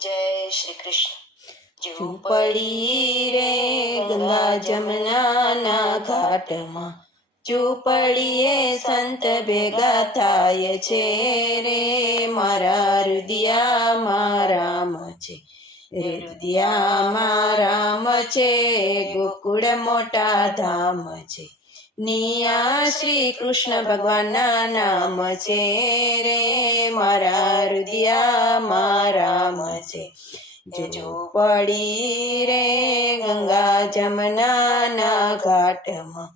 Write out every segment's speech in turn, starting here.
जय श्री कृष्ण। ઝૂંપડી રે ગંગા જમનાના ઘાટમાં, ઝૂંપડીએ સંત ભેગા થાય છે રે, મારા હૃદયામાં રામ છે, હૃદયામાં રામ છે, ગોકુળ મોટા ધામ છે, નિયા શ્રી કૃષ્ણ ભગવાનના નામ છે રે, મારા હૃદયામાં રામ છે. ઝૂંપડી રે ગંગા જમનાના ઘાટમાં,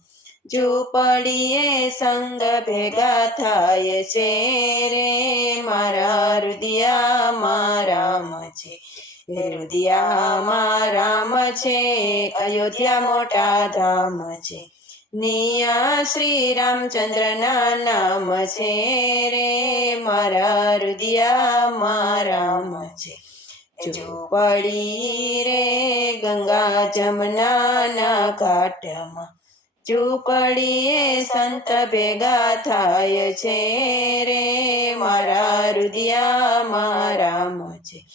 ઝૂંપડીએ સંગ ભેગા થાય છે રે, મારા હૃદયામાં રામ છે, હૃદયામાં રામ છે, અયોધ્યા મોટા ધામ છે, નિયા શ્રી રામચંદ્રના નામ છે રે, મારા હૃદયામાં રામ છે. ઝૂંપડી રે ગંગા જમનાના ઘાટમાં, ઝૂંપડીએ સંત ભેગા થાય છે રે, મારા હૃદયામાં રામ છે,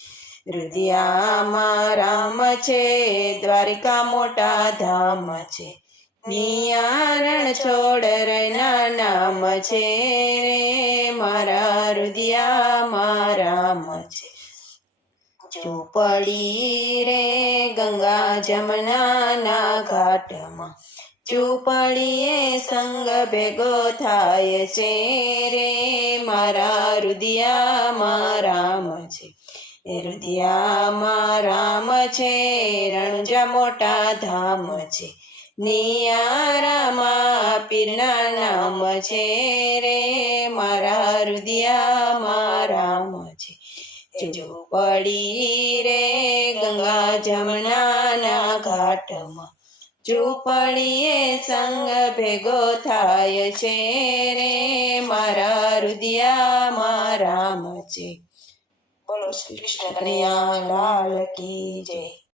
હૃદયામાં રામ છે, દ્વારિકા મોટા ધામ છે, નિયારણ છોડરના નામ છે રે, મારા હૃદયામાં રામ છે. ઝૂંપડી રે ગંગા જમનાના ઘાટમાં, ઝૂંપડીએ સંગ ભેગો થાય છે રે, મારા હૃદયામાં રામ છે, હૃદયામાં રામ છે, રણુજા મોટા ધામ છે, નિયારામાં પીરના નામ છે રે, મારા હૃદયામાં રામ છે. ઝૂંપડી રે ગંગા જમનાના ઘાટમાં, ઝૂંપડીએ સંગ ભેગો થાય છે રે, મારા હૃદયામાં રામ છે. बोलो श्री कृष्ण कन्हैया લાલ કી જય.